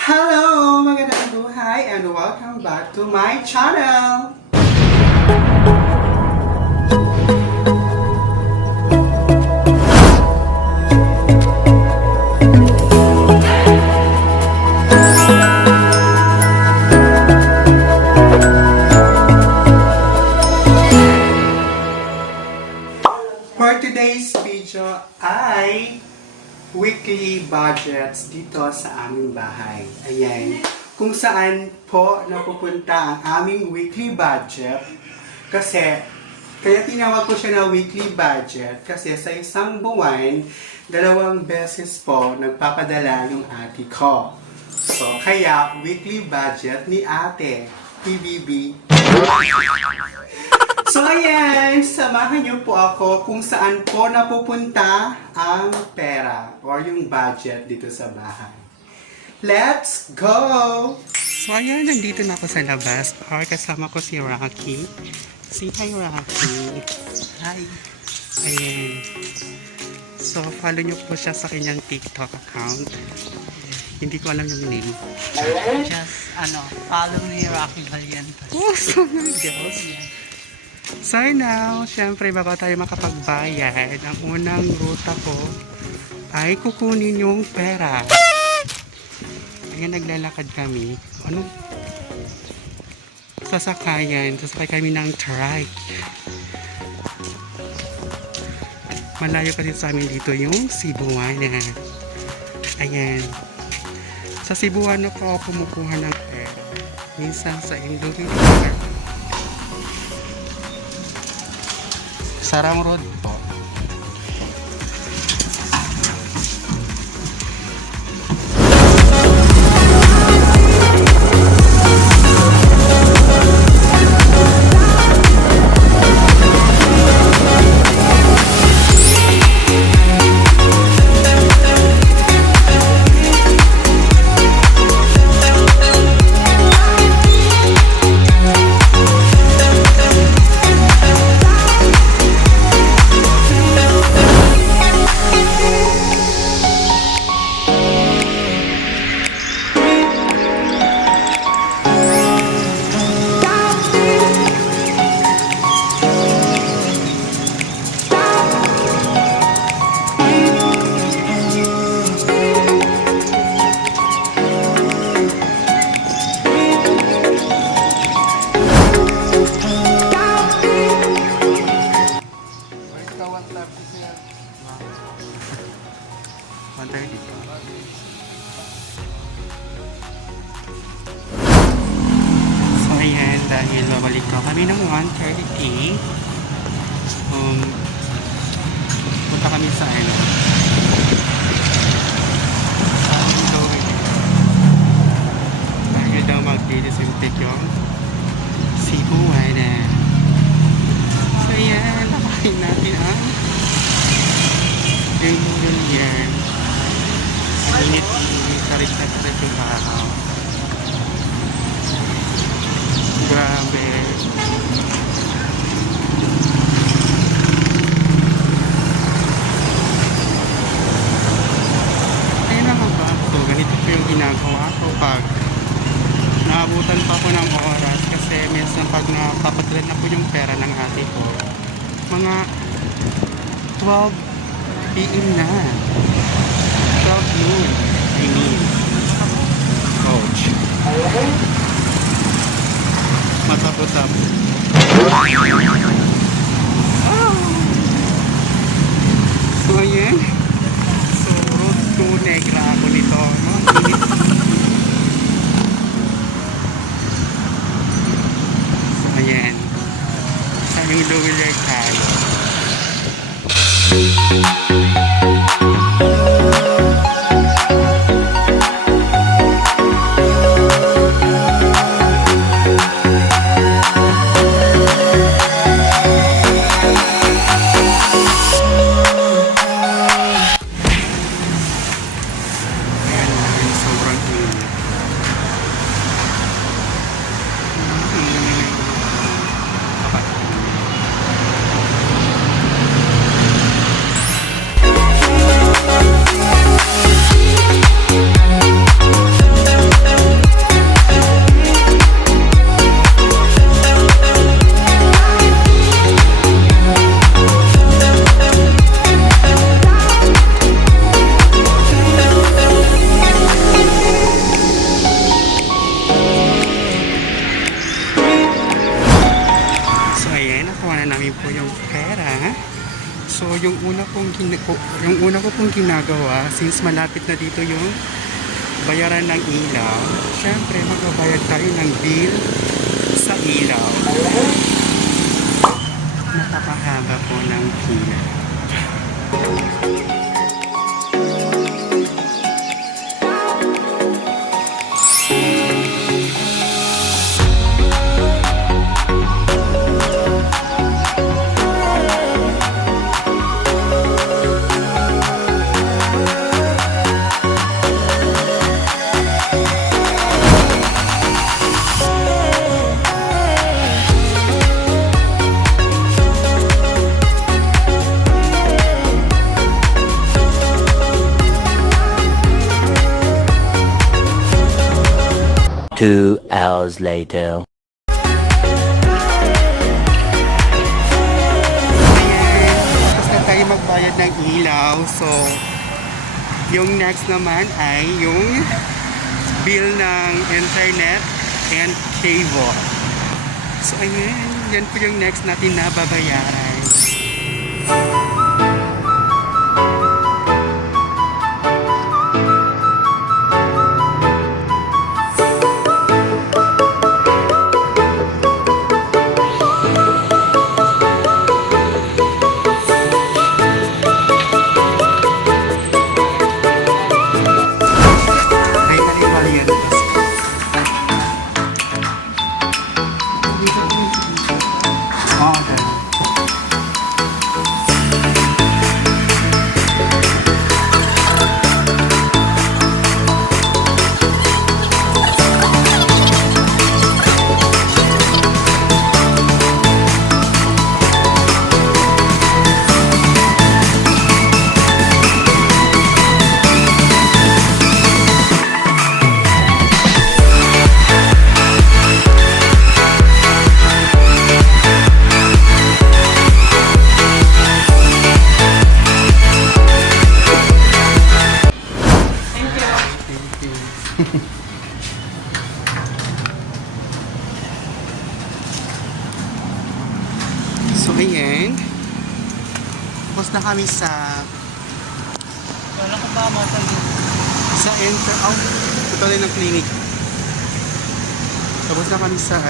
Hello! Magandang buhay and welcome back to my channel! For today's video ay weekly budgets dito sa aming bahay. Ayan. Kung saan po napupunta ang aming weekly budget. Kasi, kaya tinawag ko siya na weekly budget kasi sa isang buwan, 2 beses po nagpapadala yung ate ko. So, kaya weekly budget ni ate, PBB. So ayan, samahan niyo po ako kung saan po napupunta ang pera or yung budget dito sa bahay. Let's go! So ayan, nandito na ako sa labas. Or kasama ko si Rocky. Say hi, Rocky. Hi. Ayan. So follow niyo po siya sa kanyang TikTok account. Hindi ko alam yung name. Just, follow ni Rocky Valiente. Oh, so my Diyos. So now, syempre bago tayo makapagbayad, ang unang ruta ko ay kukunin yung pera. Ayan, naglalakad kami. Ano? Sasakayan. Sasakay kami ng trike. Malayo kasi sa amin dito yung Cebuana. Ayan. Sa Cebuana po ako kumukuha ng pera. Minsan sa Indonesia. Sarang Road po. So ayan, dahil babalik ko kami ng 1:30. Punta kami sa dahil daw mag-disinfect yung Cebuana. So ayan, nakain natin ang dulo yan. Init-init, tarik-tarik yung araw. Grabe. Ayun naman ba? So, ganito po yung ginagawa ko pag naabutan pa po ng oras kasi minsan pag napapadala na po yung pera ng ate ko, mga 12 PM na. 12 noon. I mean, coach. Matapos-tapos. So, ayan. So, road to Negra ako nito. No? So, ayan. Sa aming two-wheeler tayo. yung una ko pong ginagawa, since malapit na dito yung bayaran ng ilaw, syempre magbabayad tayo ng bill sa ilaw. Napakahaba po ng pila. Two hours later. Tapos na tayo magbayad ng ilaw. So, yung next naman ay yung bill ng internet and cable. So, ayan. Yan po yung next natin na babayaran. So, ayan. Tapos na kami sa Wala ko ba matagin? tuloy ng clinic. Tapos na kami sa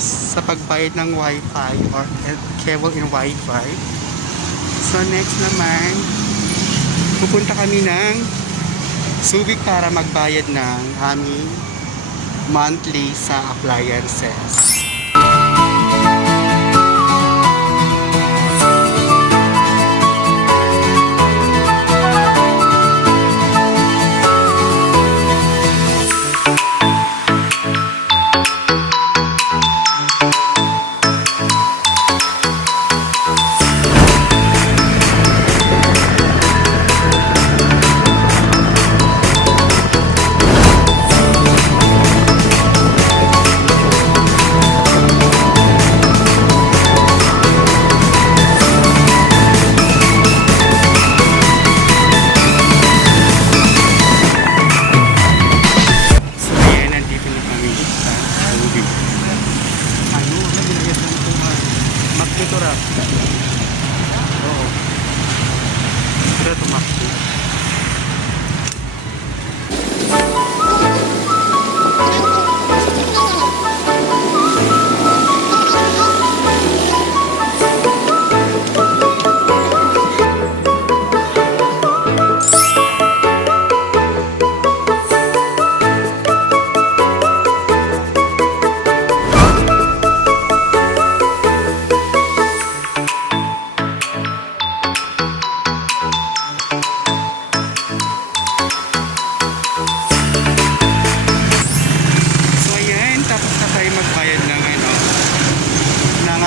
sa pagbayad ng wifi or cable in wifi. So, next naman, pupunta kami ng Subic para magbayad ng aming monthly sa appliances.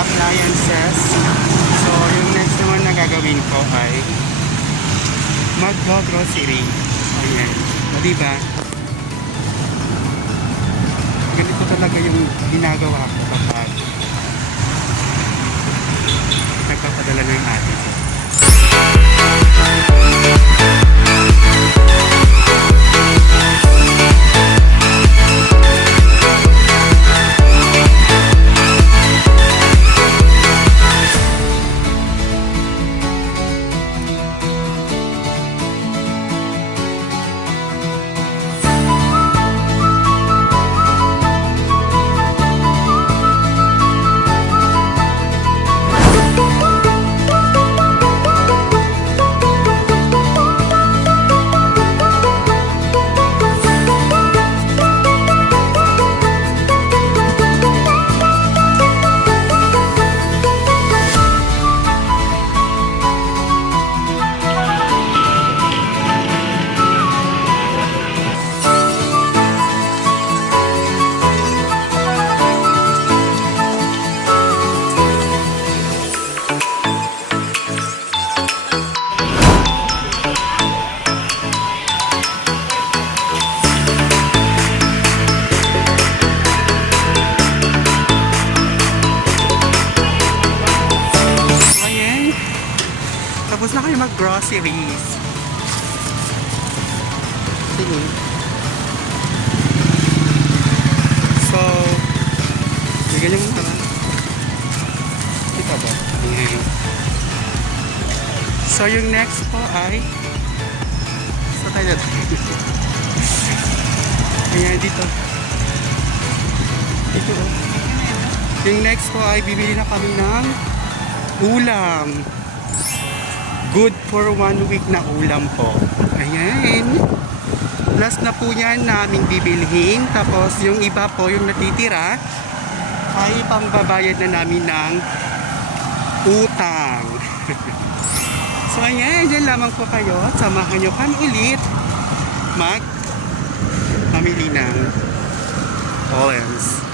appliances. So, yung next naman na gagawin ko ay mag-grocery. Ayan. O, diba? Ganito talaga yung ginagawa ko kapag nagpapadala ng atin. groceries. Sige. So, bigyan mo naman. Kita ba? Ayan. So, yung next po ay so, tayo na tayo. Ayan, dito. Ito oh. Yung next po ay bibili na kami ng ulam. Good for 1 week na ulam po. Ayan. Last na po yan namin bibilhin. Tapos yung iba po, yung natitira, ay pangbabayad na namin ng utang. So ayan, dyan lamang po kayo. Samahan nyo kami ulit mamili ng olives.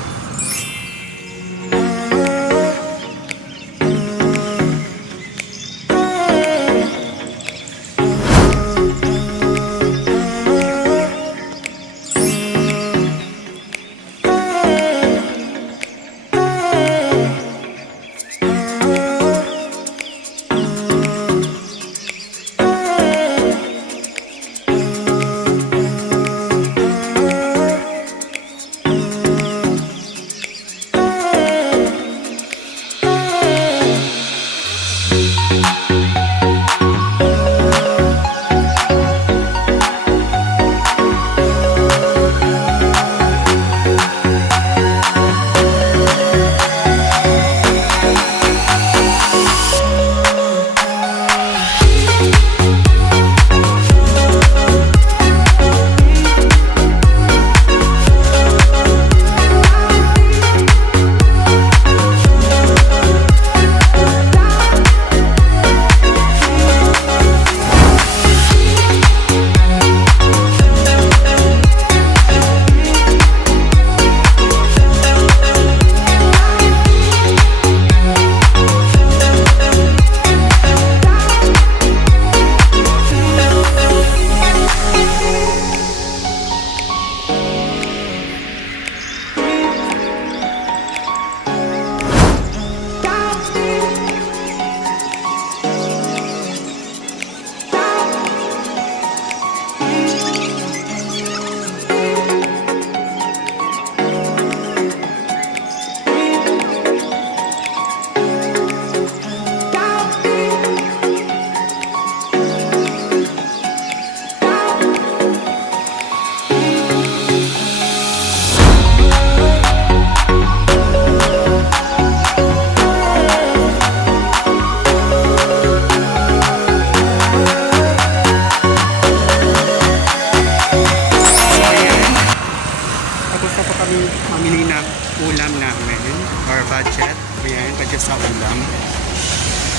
Budget sa ulam.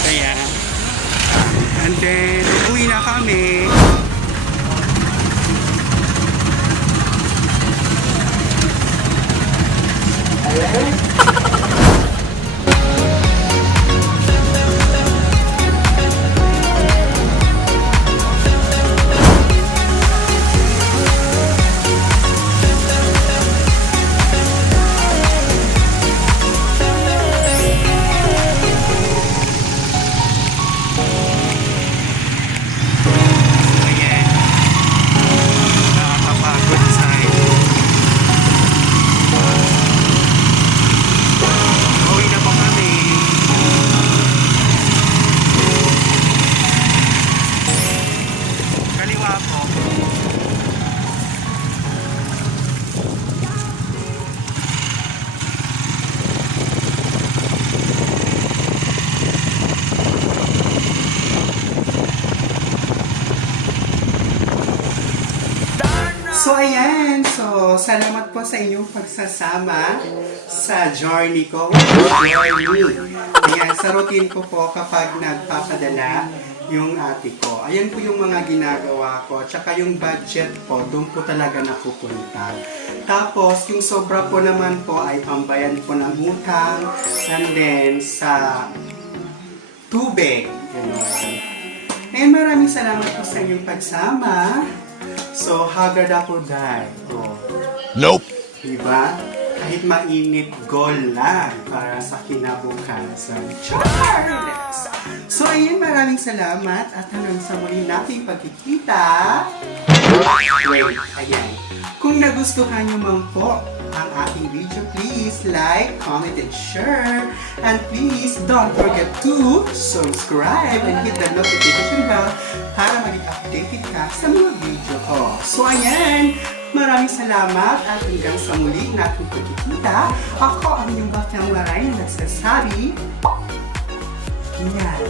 Kaya, and then, uwi na kami. So ayan, so salamat po sa inyong pagsasama sa journey ko. Ayan, sa routine ko po kapag nagpapadala yung ate ko. Ayan po yung mga ginagawa ko. Tsaka yung budget po, doon po talaga napupunta. Tapos, yung sobra po naman po ay pambayan po ng utang and then sa tubig. Ganun. Eh, maraming salamat po sa inyong pagsama. So, haggard ako dahil. Oh. Nope. Diba? kahit mainit, goal lang para sa kinabukasan. Charles! So ayun, maraming salamat at hanggang sa muli nating pagkikita. Wait, ayan. Kung nagustuhan nyo man po ang aking video, please like, comment, and share. And please don't forget to subscribe and hit the notification bell para maging updated ka sa mga video ko. So ayan, maraming salamat at hanggang sa muli nating pagkikita. Ako ang inyong Baklang Waray na nagsasabi, ingat!